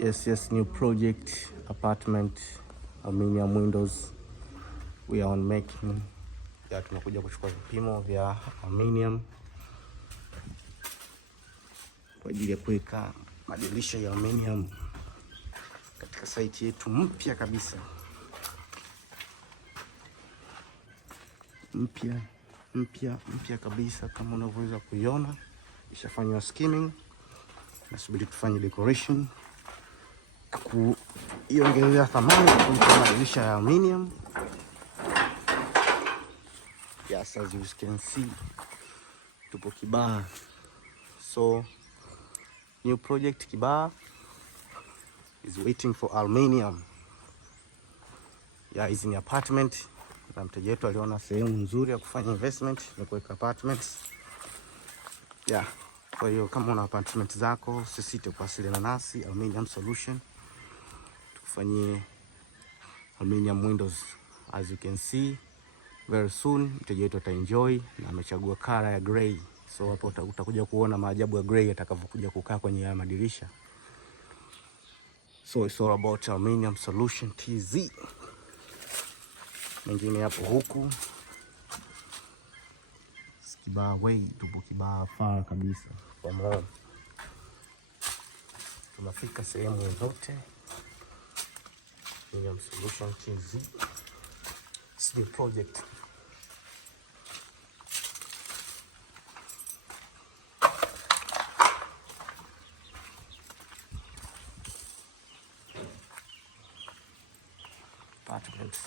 Yes, new project, apartment, aluminium windows. We are on making. Ya, tumekuja kuchukua vipimo vya aluminium kwa ajili ya kuweka madirisha ya aluminium katika site yetu mpya kabisa. Mpya kabisa, kama unavyoweza kuiona. Ishafanywa skimming. Nasubiri tufanye decoration kuiongelea thamani kwa madirisha ya aluminium. Yes, as you can see, tupo Kibaha. So new project Kibaha is waiting for aluminium. Hizi ni apartment na mteja wetu aliona sehemu nzuri ya kufanya investment ni kuweka apartments. Kwa hiyo kama una apartment zako, usisite kuwasiliana nasi Aluminium Solution. Tukufanyie aluminium windows. As you can see, very soon mteja wetu ataenjoy na amechagua color ya grey. So hapo utakuja kuona maajabu ya grey atakavyokuja kukaa kwenye haya madirisha. So it's all about Aluminium Solution TZ. Mengine hapo huku Kibaha way, tupo Kibaha far kabisa. Kwa mradi tunafika sehemu zote. Aluminium Solution TZ. It's the project. Apartments.